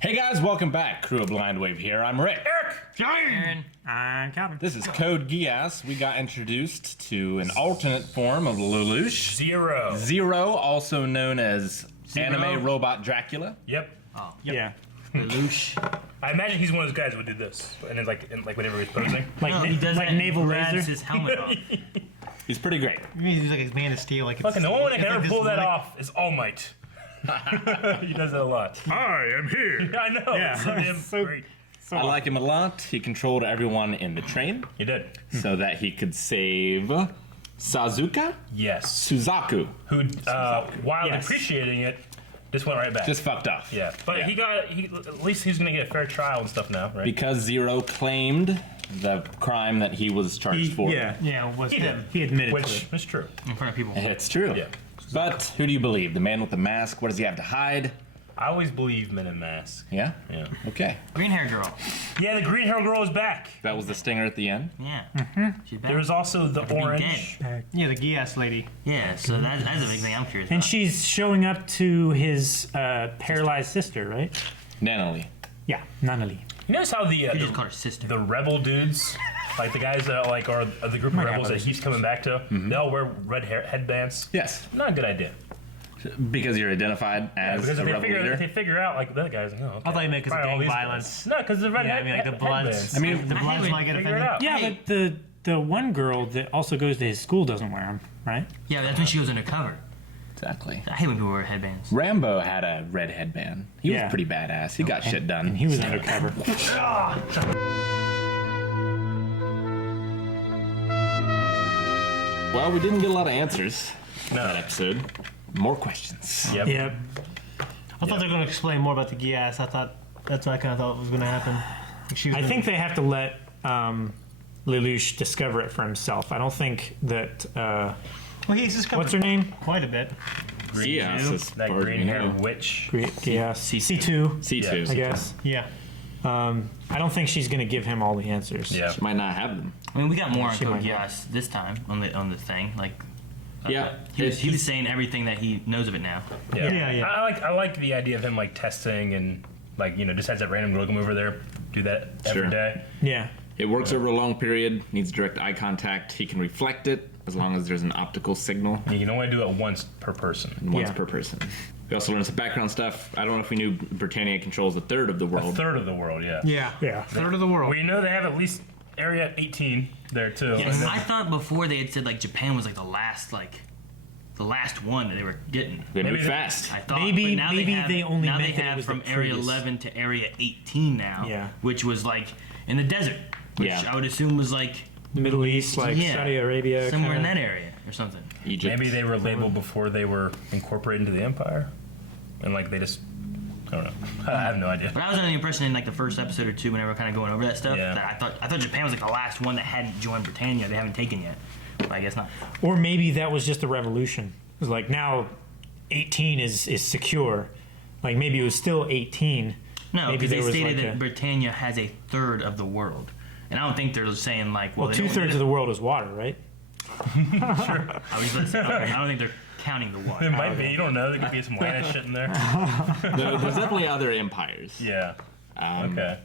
Hey guys, welcome back. Crew of Blind Wave here. I'm Rick. Aaron. I'm Calvin. This is Code Geass. We got introduced to an alternate form of Lelouch. Zero, also known as Anime Robot Dracula. Yep. Oh, yeah. Lelouch. I imagine he's one of those guys who would do this, and then like whenever he's posing. He does like naval laser. His helmet off. He's pretty great. He's like a Man of Steel. Like Fucking the only one that can ever pull that off is All Might. He does that a lot. I am here. I know. Yeah. So damn So- great. I like him a lot. He controlled everyone in the train He did. so that he could save Suzaku. Yes. Who, while Yes. appreciating it, just went right back. Just fucked off. yeah. But he at least he's gonna get a fair trial and stuff now, right? Because Zero claimed the crime that he was charged for. Yeah, was He did. He admitted to Which it. is true. In front of people. It's true. Yeah. But who do you believe? The man with the mask? What does he have to hide? I always believe Men in Masks. Yeah? Yeah. Okay. Green hair girl. Yeah, the green hair girl is back. That was the stinger at the end. Yeah. She's back. There was also the be orange. Yeah, the Geass lady. Yeah, so that's a big thing I'm curious And about. she's showing up to his paralyzed sister, right? Nanalie. Yeah, Nanali. You notice how You just called her sister. the rebel dudes, like the guys that like are the group of Might have rebels that others. he's coming back to, they all wear red headbands. Yes. Not a good idea. Because you're identified as Because a if they, rebel if they leader. figure out like that guy's like, oh, okay. I thought you meant 'cause of Probably all gang these violence. guys. No, because the red Yeah, I mean like the Bloods. headbands. I mean, the I Bloods hate might get Figure it offended. out. Yeah, Hey. but the one girl that also goes to his school doesn't wear them, right? Yeah, that's when she goes undercover. Exactly. I hate when people wear headbands. Rambo had a red headband. He Yeah. was pretty badass. He got shit done. And he was undercover. Well, we didn't get a lot of answers in No. that episode. More questions. Yep. Yep. I thought they were going to explain more about the Geass. I thought that's what I kind of thought was going to happen. Like she was I gonna- think they have to let Lelouch discover it for himself. I don't think that. Well, he's just What's her name? quite a bit. Geass is That far as green we hair know. witch. Yeah, C2, C2. I guess. Yeah. I don't think she's going to give him all the answers. Yeah. Might not have them. I mean, we got more on She Code might not. Geass this time on the thing. Like, Yeah. he was saying everything that he knows of it now. Yeah. I like the idea of him like testing and like just has that random girl come over there, do that every Sure. day. Yeah. It works over a long period, needs direct eye contact. He can reflect it as long as there's an optical signal. You can only do it once per person. Once Yeah. per person. We also learned some background stuff. I don't know if we knew Britannia controls a third of the A world. third of the world, yeah. Yeah. Yeah. Third of the world. We know they have at least Area 18 there too. Yeah, And then- I thought before they had said like Japan was like the last one that they were getting. They Maybe move they- fast. I thought, Maybe- but now maybe have, they only now meant they that it have was from the Area previous- 11 to Area 18 now, Yeah. which was like in the desert, which Yeah. I would assume was like The Middle East, like Yeah. Saudi Arabia. somewhere in kinda. that area or something. Egypt. Maybe they were labeled before they were incorporated into the empire, and like they just, I don't know. I have no idea. But I was under the impression in like the first episode or two, when they were kind of going over that stuff, Yeah. that I thought Japan was like the last one that hadn't joined Britannia. They haven't taken yet. But I guess not. Or maybe that was just a revolution. It was like now 18 is secure. Like maybe it was still 18. No, Maybe because there they was stated like that a- Britannia has a third of the world, and I don't think they're saying like, well, Well, they don't- 2/3 of the world is water, right? I was about to say, okay, I don't think they're counting the It water. might be. You don't know. There could be some land shit in there. There's definitely other empires. Yeah. Okay.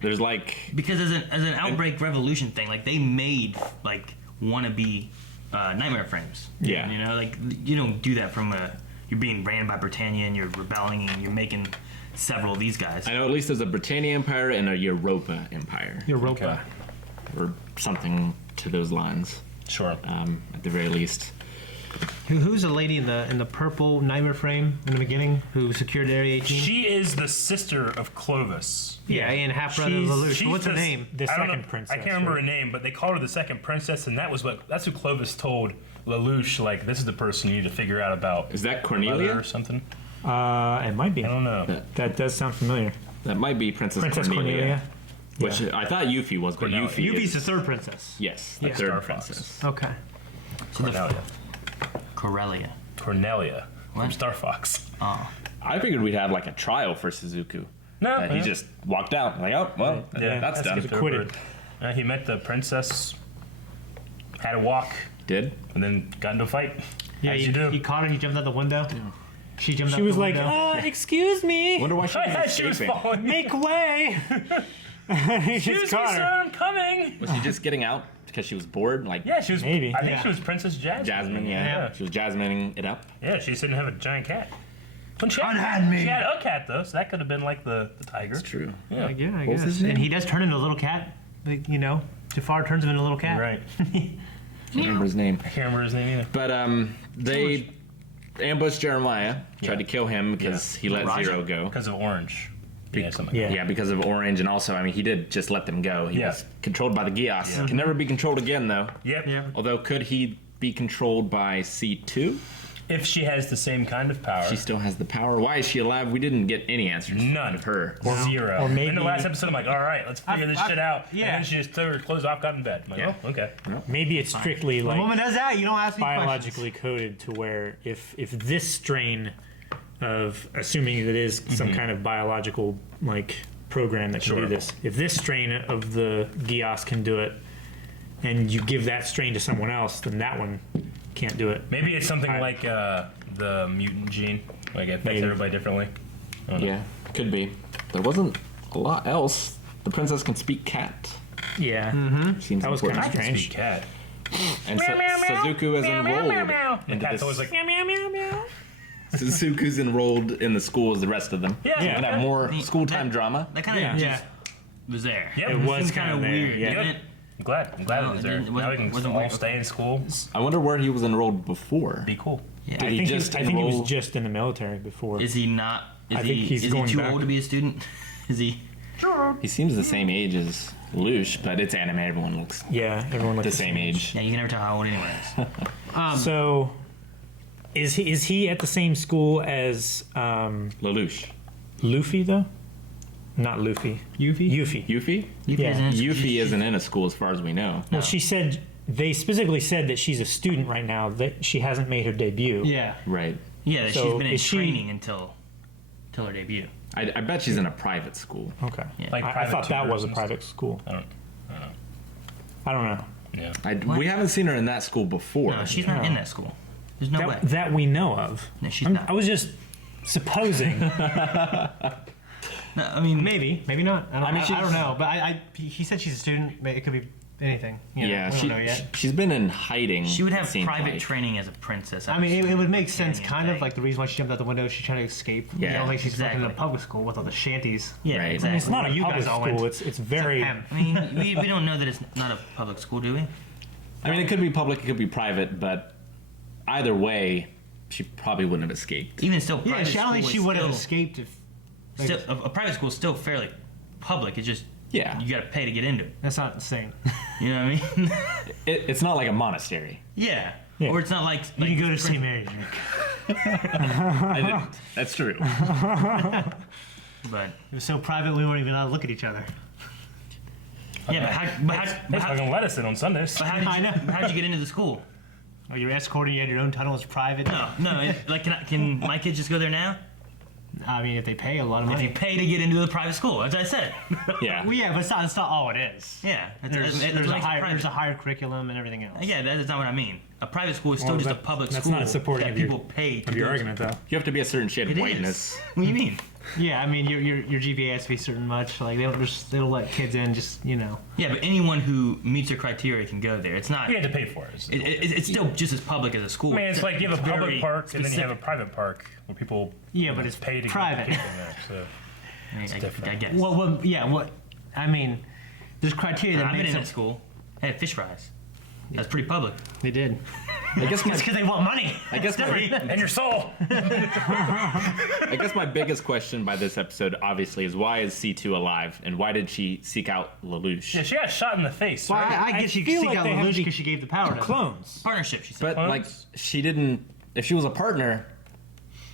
There's like Because as an outbreak revolution thing, like they made like wannabe nightmare frames. Yeah. You know, like you don't do that from you're being ran by Britannia and you're rebelling and you're making several of these guys. I know at least there's a Britannia Empire and a Europa Empire. Europa. Or something to those lines. Sure. At the very least. Who's the lady in the purple nightmare frame in the beginning who secured Area 18? She is the sister of Clovis. Yeah, and half brother of She's- Lelouch. She's What's her the- name? The I don't second know- princess. I can't remember right? her name, but they called her the second princess, and that's who Clovis told Lelouch, like, this is the person you need to figure out about. Is that Mother Cornelia? or something? It might be. I don't know. That does sound familiar. That might be Princess Cornelia. Which I thought Yuffie was, but Cornelia. Yuffie Yuffie's is... the third princess. Yes, the Yeah. third Star Fox. princess. Okay. Cornelia. Corellia. Cornelia. From What? Star Fox. Oh, I figured we'd have like a trial for Suzaku. No. He just walked out. Like, oh, well, Yeah, that's done. skip Acquitted. over it. He met the princess, had a walk, Did? and then got into a fight. Yeah, As he, you do. he caught her. He jumped out the window. She jumped She out was the like, window. excuse me, Wonder why she was she was escaping. falling. make way. He Excuse just me, caught sir, her. I'm coming. Was she just getting out because she was bored? Like Yeah, she was. Maybe. I think Yeah. she was Princess Jasmine. Jasmine, yeah. She was jasmining it up. Yeah, she just didn't have a giant cat. When she Unhand me. She had a cat though, so that could have been like the tiger. It's true. Yeah. Yeah, I What was guess. his name? And he does turn into a little cat. Like, you know, Jafar turns him into a little cat. Right. Can't remember his name. I can't remember his name either. But they ambushed Jeremiah, tried to kill him because he let Raja? Zero go. Because of Orange. Yeah, something. Yeah. Yeah, because of Orange, and also, I mean, he did just let them go. He Yeah. was controlled by the Geass. Yeah. Can never be controlled again, though. Yep. Yeah. Although, could he be controlled by C2? If she has the same kind of power. She still has the power. Why is she alive? We didn't get any answers. None of her. Zero. Or maybe- in the last episode, I'm like, all right, let's figure this shit out. yeah. And then she just threw her clothes off, got in bed. I'm like, Yeah. oh, okay. Maybe it's strictly When a woman like does that, you don't ask me biologically coded to where if this strain of assuming that it is some kind of biological like program that can do Sure. this, if this strain of the Geass can do it, and you give that strain to someone else, then that one can't do it. Maybe it's something like the mutant gene. Like it affects Maybe. everybody differently. I don't know. Yeah, could be. There wasn't a lot else. The princess can speak cat. Yeah, Seems That was important. I can Strange. speak cat. And Suzuku is enrolled The into cat's this. always like, meow meow meow meow. Suzuku's enrolled in the school as the rest of them. Yeah. So we're gonna have more school time drama. That kind of Yeah. just Yeah. was there. Yep. It was Seems kind of kinda there. weird, Yeah. didn't Good. it? I'm glad No, it was it there. didn't- Now we can wasn't all weird. stay in school. I wonder where he was enrolled before. Be cool. Yeah. Did I he think just I think he was enroll- just in the military before. Is he not? Is I he? think he's is going he too back. old to be a student? Is he? He seems the same age as Lush, but it's anime. Everyone looks Yeah, everyone looks the same age. Yeah, you can never tell how old anyone is. So, is he at the same school as Lelouch. Luffy though? Not Luffy. Yuffie? Yuffie. Yuffie? Yeah. Yuffie isn't in a school as far as we know. Well, she said they specifically said that she's a student right now. That she hasn't made her debut. Yeah. Right. Yeah, So she's been in is she- training until her debut. I bet she's in a private school. Okay. Yeah. Like I private thought that was a tutors and private school. I don't I don't know. Yeah. We haven't seen her in that school before. No, she's not in that school. There's no way. That we know of. No, she's not. I was just supposing. No, I mean, Maybe, maybe not. I mean, don't know. But he said she's a student. It could be anything. You know, Yeah, we don't know yet. she's been in hiding. she would it have seems private like. training as a princess. I mean, it would make sense, Companion kind of thing. like the reason why she jumped out the window. She's trying to escape. Yeah, You don't think she's working in a exactly. public school with all the shanties. Yeah, Right. exactly. It's not a You public guys all went. school. It's very. Except I mean, we don't know that it's not a public school, do we? I mean, it could be public, it could be private, but either way, she probably wouldn't have escaped. Even still, Yeah, private I don't think school she is would have still- escaped if. Still, a private school is still fairly public. It's just Yeah. you got to pay to get into it. That's not insane. You know what I mean? It's not like a monastery. yeah. Yeah. Or it's not like You can go to St. Mary's. That's true. But It was so private we weren't even allowed to look at each other. yeah, They fucking let us in on Sundays. but how I know. how'd you get into the school? Oh, you're escorting. You had your own tunnel. It's private. No. Like, can my kids just go there now? I mean, if they pay a lot of If you money. pay to get into the private school, as I said. Yeah. Well, yeah, but it's not all it is. Yeah, There's it a makes it higher private. there's a higher curriculum and everything else. Yeah, that is not what I mean. A private school is still Well, just a that- public that's school not supporting that of your- people pay to Of your go argument, though. You have to be a certain shade To. of It whiteness. is. What do you mean? Yeah, I mean your GPA has to be certain much. Like they don't let kids in. Just Yeah, but anyone who meets their criteria can go there. It's not. You had to pay for it. It's still just as public as a school. I mean, it's like you have a very public park and then you have a specific. private park where people Yeah, but it's pay to private. get in there. So I mean, different. I guess. what I mean, there's criteria that I've been makes in it. that school. I had fish fries. That's pretty public. They did. I guess It's because they want money. I guess my, and your soul. I guess my biggest question by this episode, obviously, is why is C2 alive, and why did she seek out Lelouch? Yeah, she got shot in the face. Well, Right? I guess you feel seek like out they have Lelouch to be because she gave the power to them. Clones. Partnership, she said. But Clones? like, she didn't. If she was a partner,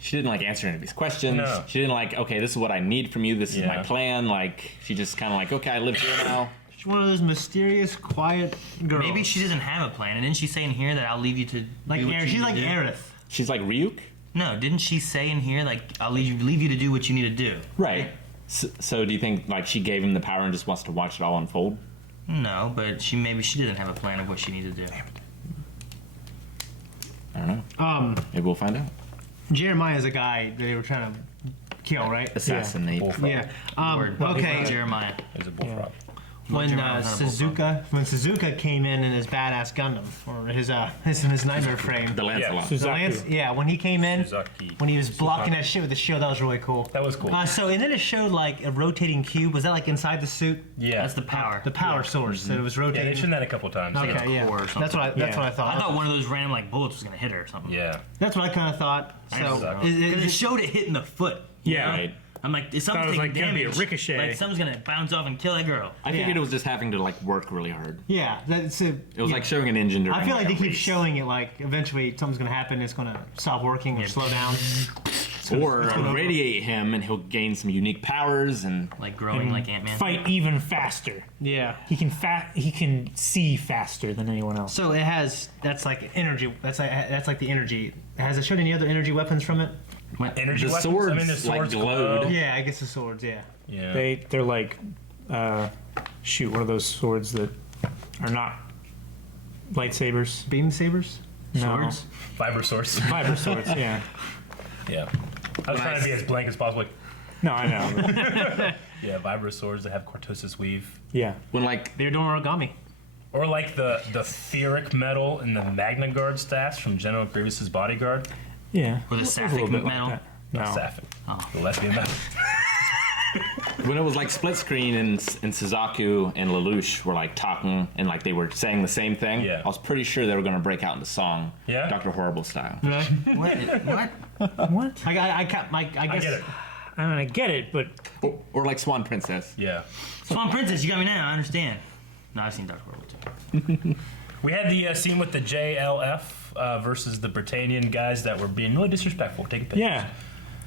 she didn't like answer any of these questions. No. She didn't like, okay, this is what I need from you. This is my Yeah. plan. Like, she just kind of like, okay, I live here now. She's one of those mysterious, quiet girls. Maybe she doesn't have a plan, and didn't she say in here that I'll leave you to like do what you she's need like to do? Aerith. She's like Ryuk, No, didn't she say in here like I'll leave you to do what you need to do? right? So do you think like she gave him the power and just wants to watch it all unfold? No, but maybe she didn't have a plan of what she needed to do. I don't know. Maybe we'll find out. Jeremiah is a guy that they were trying to kill, right? Assassinate. Bullfrog. Yeah. Okay. Okay. Jeremiah. He's a bullfrog. When Jeremiah's not a Suzuka came in his badass Gundam or his nightmare frame. The Lancelot. The when he came in, Suzuki. when he was blocking that shit with the shield, that was really cool. That was cool. So and then it showed like a rotating cube. Was that like inside the suit? Yeah. That's the power. The power source. So it was Yeah, rotating. they've shown that a couple times. like Okay, its yeah. core or That's what I thought. I thought one of those random like bullets was gonna hit her or something. Yeah. That's what I kind of thought. So Exactly. Because it showed it hitting the foot. Yeah. Right. I'm like, is Thought something it was, taking like, gonna be a damage? ricochet. Like something's gonna bounce off and kill that girl. I figured it was just having to like work really hard. yeah, that's it. It was like showing an engine during I feel like they a keep race. showing it like eventually something's gonna happen. It's gonna stop working or slow down. Or radiate him and he'll gain some unique powers and Like growing like Ant-Man. Fight even faster. Yeah. He can see faster than anyone else. So it has that's like energy. That's like the energy. Has it showed any other energy weapons from it? Energy the weapons? swords I mean, the swords like glowed. glow. Yeah, I guess the swords. Yeah. Yeah. They're like one of those swords that are not lightsabers. Beam sabers. Swords. Fiber source. Fiber swords. Yeah. Yeah. I was trying to be as blank as possible. No, I know. Yeah, vibro swords that have cortosis weave. Yeah. when like They're doing origami. Or like the ferric metal in the Magna Guard staffs from General Grievous's bodyguard. Yeah. Or the It was a little sapphic bit like metal. that. No. Sapphic. Oh. The lesbian metal. when it was like split screen and Suzaku and Lelouch were like talking and like they were saying the same thing. Yeah. I was pretty sure they were gonna break out into song. Yeah? Dr. Horrible style. What? What? I I guess. get it. I mean, I get it, but Or like Swan Princess. Yeah. Swan Princess, you got me now. I understand. No, I've seen Dr. Horrible too. We had the scene with the JLF versus the Britannian guys that were being really disrespectful, taking pictures. yeah.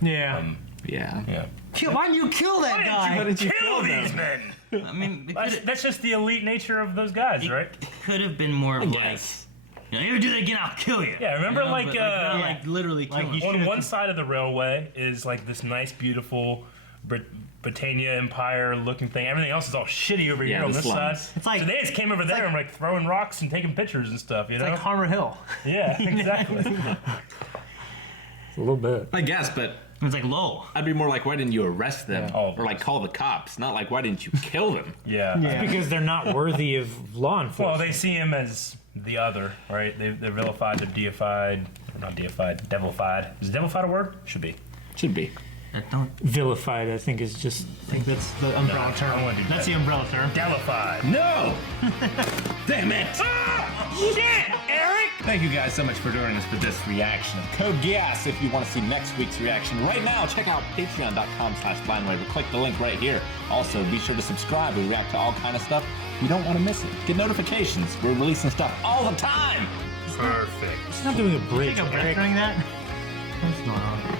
Yeah. Yeah. Yeah. Why did you kill that guy? did you Kill kill them? these men! I mean, That's just the elite nature of those guys, right? it could have been more of like, Yes. you ever do that again, I'll kill you. Yeah, remember, You know, like, but, not, uh, like literally kill like, him. On one side of the railway is like this nice, beautiful Britannia Empire looking thing. Everything else is all shitty over here the on this slums. side. It's like- so they just came over there and like throwing rocks and taking pictures and stuff, you know? Like Harmer Hill. Yeah, exactly. A little bit. I guess, but It's like low. I'd be more like, why didn't you arrest them? Oh. Or like call the cops? Not like, why didn't you kill them? Yeah. Yeah. Because they're not worthy of law enforcement. Well, they see him as the other, right? They're vilified, they're deified, or not deified, devilified. Is devilified a word? Should be. Should be. Don't. Vilified, I think, is just. I think that's the umbrella No, term. I wanna do That's that. the umbrella term. Devilified. No! Damn it! Shit, Eric! Thank you guys so much for joining us for this reaction of Code Geass. If you want to see next week's reaction right now, check out patreon.com/blindwave or click the link right here. Also, be sure to subscribe. We react to all kind of stuff. You don't want to miss it. Get notifications. We're releasing stuff all the time. Perfect. He's not doing a bridge. Take a break Eric. during that. What's going on?